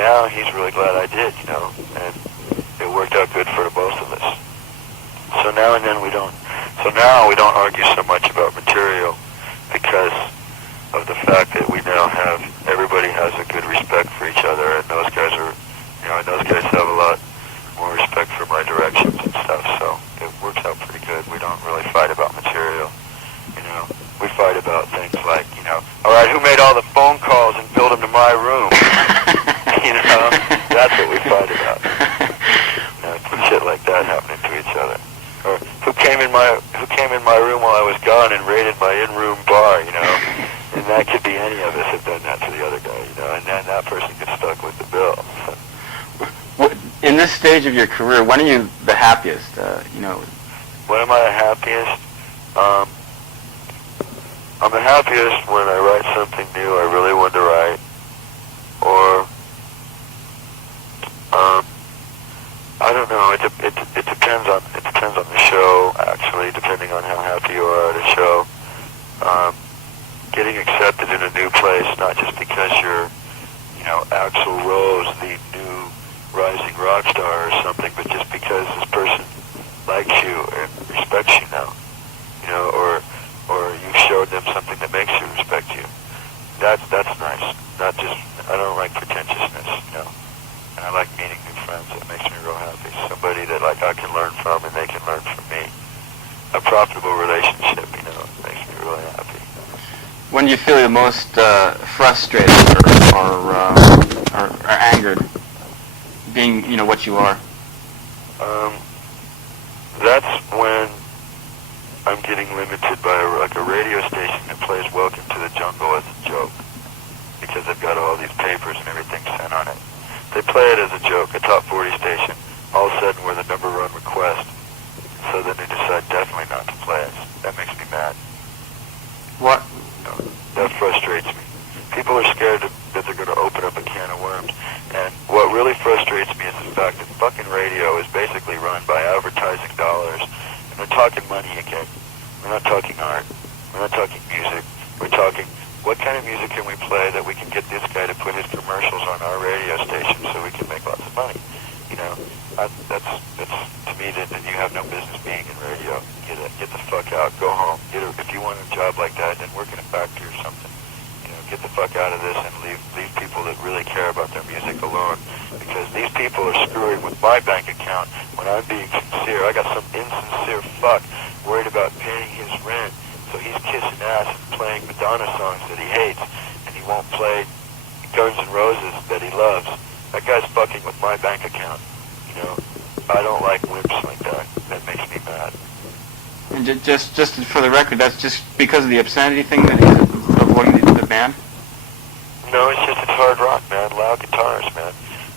now he's really glad I did, you know, and it worked out good for the both of us. So now and then we don't argue so much about material because of the fact that we now have, everybody has a good respect for each other, and those guys are, you know, and those guys have a lot more respect for my directions and stuff, so it works out pretty good. We don't really fight about material, you know. We fight about things like, you know, all right, who made all the phone calls and billed them to my room? You know, that's what we fight about. You know, shit like that happening to each other. Or who came in my room while I was gone and raided my in-room bar, you know? And that could be any of us have done that to the other guy, you know, and then that person gets stuck with the bill. In this stage of your career, when are you the happiest, you know? When am I the happiest? I'm the happiest when I write something new I really want to write, or, I don't know, it depends on the show, actually, depending on how happy you are at a show. Getting accepted in a new place, not just because you're, you know, Axl Rose, the new rising rock star or something, but just because this person likes you and respects you now, you know, or you've showed them something that makes you respect you. That's nice. Not just, I don't like pretentiousness, you know, and I like meeting new friends. It makes me real happy. Somebody that, like, I can learn from and they can learn from me. A profitable relationship, you know, makes me really happy. When do you feel the most frustrated or angered, being, you know, what you are? That's when I'm getting limited by a radio station that plays Welcome to the Jungle as a joke, because they've got all these papers and everything sent on it. They play it as a joke, a top 40 station. All of a sudden we're the #1 request. So then they decide definitely not to play us. That makes me mad. What? You know, that frustrates me. People are scared that they're going to open up a can of worms. And what really frustrates me is the fact that fucking radio is basically run by advertising dollars. And they're talking money again. We're not talking art. We're not talking music. We're talking, what kind of music can we play that we can get this guy to put his commercials on our radio station so we can make lots of money? You know, that's to me that you have no business being in radio. Get the fuck out. Go home. If you want a job like that, then work in a factory or something. You know, get the fuck out of this and leave people that really care about their music alone. Because these people are screwing with my bank account when I'm being sincere. I got some insincere fuck worried about paying his rent, so he's kissing ass and playing Madonna songs that he hates, and he won't play Guns N' Roses that he loves. That guy's fucking with my bank account, you know. I don't like wimps like that. That makes me mad. And just for the record, that's just because of the obscenity thing that he's avoiding the band? No, it's hard rock, man. Loud guitars, man.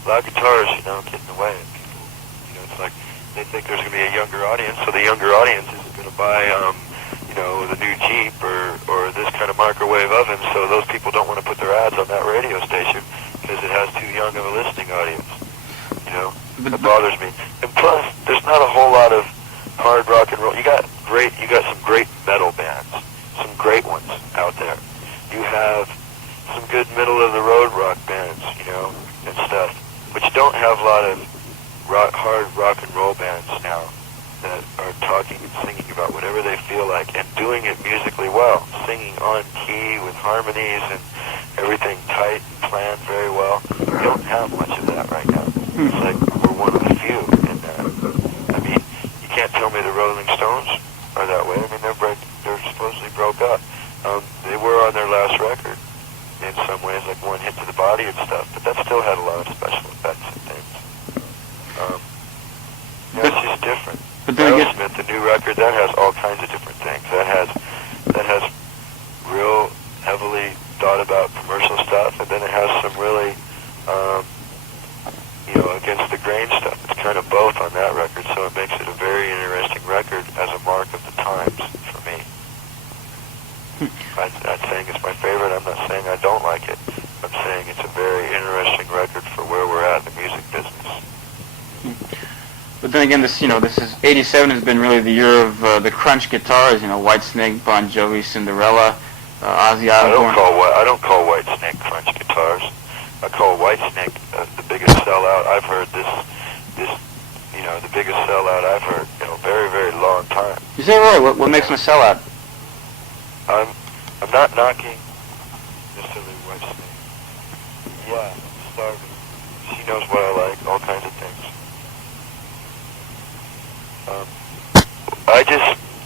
Loud guitars, you know, get in the way of people. You know, it's like they think there's going to be a younger audience, so the younger audience isn't going to buy, you know, the new Jeep or this kind of microwave oven, so those people don't want to put their ads on that radio station because it has too young of a listening audience. You know, that bothers me. And plus, there's not a whole lot of hard rock and roll. You got some great metal bands, some great ones out there. You have some good middle-of-the-road rock bands, you know, and stuff, but you don't have a lot of hard rock and roll bands now that are talking and singing about whatever they feel like and doing it musically well, singing on key with harmonies and everything tight and planned very well. We don't have much of that right now. It's like we're one of the few in that. I mean, you can't tell me the Rolling Stones are that way. I mean, they're supposedly broke up. They were on their last record in some ways, like One Hit to the Body and stuff, but that still had a lot of special effects and things. It's just different. But then Aerosmith, the new record, that has all kinds of different things. That has real heavily thought about commercial stuff, and then it has some really, you know, against the grain stuff. It's kind of both on that record, so it makes it a very interesting record as a mark of the times for me. I'm not saying it's my favorite. I'm not saying I don't like it. I'm saying it's a very interesting record for where we're at in the music business. But then again, this is 87 has been really the year of the crunch guitars. You know, Whitesnake, Bon Jovi, Cinderella, Ozzy Osbourne. I don't call Whitesnake crunch guitars. I call Whitesnake the sellout I've heard this, the biggest sellout I've heard in a very, very long time. Is that right? What makes them a sellout? I'm not knocking necessarily wife's name. Yeah, starving. She knows what I like, all kinds of things.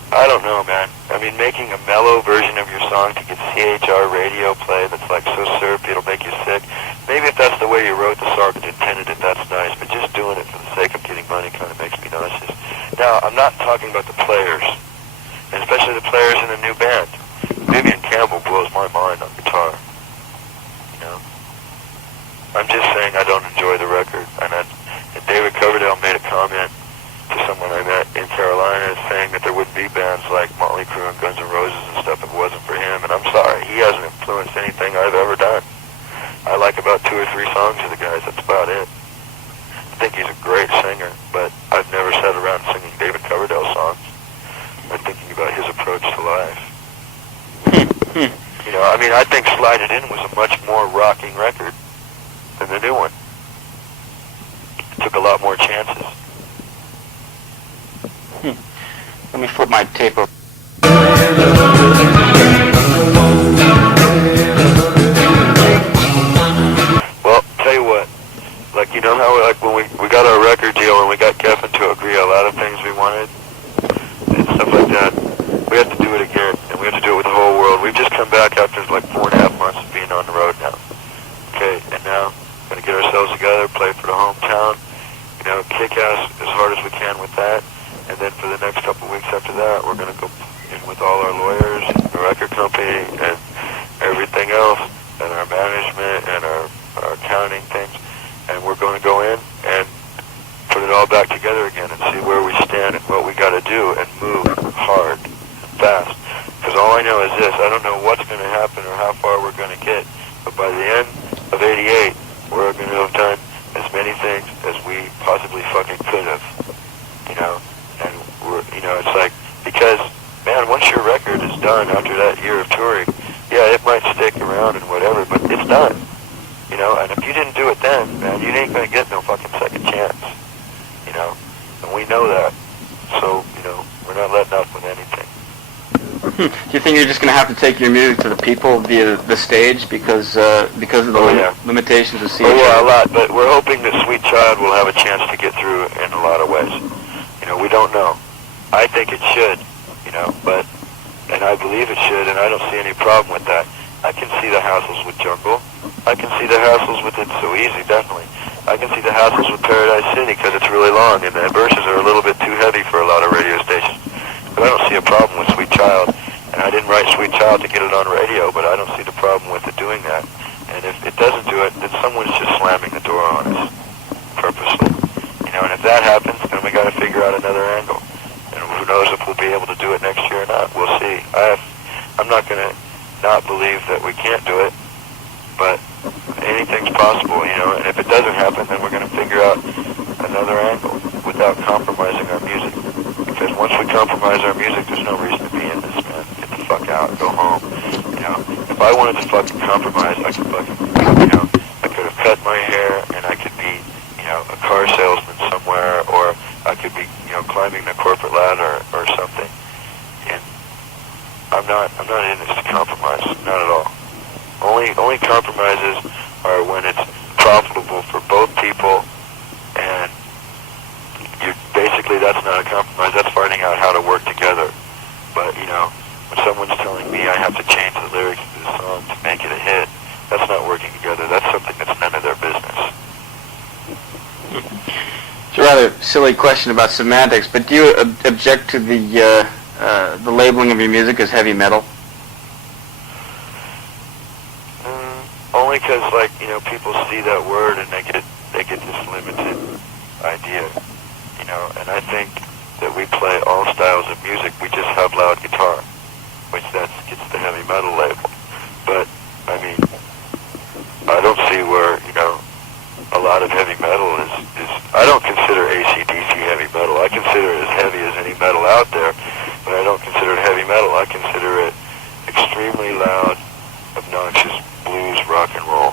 I don't know, man. I mean, making a mellow version of your song to get CHR radio play that's like so syrupy it'll make you sick. Maybe if that's the way you wrote the song and intended it, that's nice. But just doing it for the sake of getting money kind of makes me nauseous. Now, I'm not talking about the players, and especially the players in the new band. Vivian Campbell blows my mind on guitar. I'm just saying I don't enjoy the record. And David Coverdale made a comment to someone I met in Carolina saying that there wouldn't be bands like Motley Crue and Guns N' Roses and stuff if it wasn't for him. And I'm sorry, he hasn't influenced anything I've ever done. I like about 2 or 3 songs of the guys. That's about it. I think he's a great singer, but I've never sat around singing David Coverdale songs. I'm thinking about his approach to life. I think Slide It In was a much more rocking record than the new one. It took a lot more chances. Let me flip my tape over. Well, tell you what, how when we got our record deal and we got Geffen to agree a lot of things we wanted and stuff like that, we have to do it again, and we have to do it with the whole world. We've just come back after like 4.5 months of being on the road now. Okay, and now we're going to get ourselves together, play for the hometown, kick ass as hard as we can with that, and then for the next couple of weeks after that, we're going to go in with all our lawyers, the record company, and everything else, and our management, and our accounting things, and we're going to go in and put it all back together again and see where we stand and what we got to do and move hard and fast. Because all I know is this, I don't know what's going to happen or how far we're going to get, but by the end of '88, we're going to have done as many things as we possibly fucking could have, and it's like, because, man, once your record is done after that year of touring, yeah, it might stick around and whatever, but it's done, and if you didn't do it then, man, you ain't going to get no fucking second chance, and we know that, so, we're not letting up with anything. Do you think you're just going to have to take your music to the people via the stage because of the limitations of CHR? Oh, yeah, a lot, but we're hoping that Sweet Child will have a chance to get through in a lot of ways. We don't know. I think it should, and I believe it should, and I don't see any problem with that. I can see the hassles with Jungle. I can see the hassles with It's So Easy, definitely. I can see the hassles with Paradise City because it's really long, and the verses are a little bit too heavy for a lot of radio stations. But I don't see a problem with Sweet Child, and I didn't write Sweet Child to get it on radio, but I don't see the problem with it doing that. And if it doesn't do it, then someone's just slamming the door on us, purposely. And if that happens, then we got to figure out another angle. And who knows if we'll be able to do it next year or not. We'll see. I'm not going to not believe that we can't do it, but anything's possible, and if it doesn't happen, then we're going to figure out another angle without compromising our music. Because once we compromise our music, there's no reason to be in this, man. Get the fuck out, go home. If I wanted to fucking compromise, I could fucking, I could have cut my hair and I could be, a car salesman somewhere, or I could be, climbing the corporate ladder or something. And I'm not in this to compromise, not at all. Only compromises are when it's profitable for both people, and basically that's not a compromise, that's finding out how to work together. But, when someone's telling me I have to change the lyrics to the song to make it a hit, that's not working together. That's something that's none of their business. It's a rather silly question about semantics, but do you object to the labeling of your music as heavy metal? Only because, people see that word and they get this limited idea, and I think that we play all styles of music. We just have loud guitar, which gets the heavy metal label. But, I don't see where, a lot of heavy metal is I don't consider AC/DC heavy metal. I consider it as heavy as any metal out there, but I don't consider it heavy metal. I consider it extremely loud, obnoxious blues rock and roll.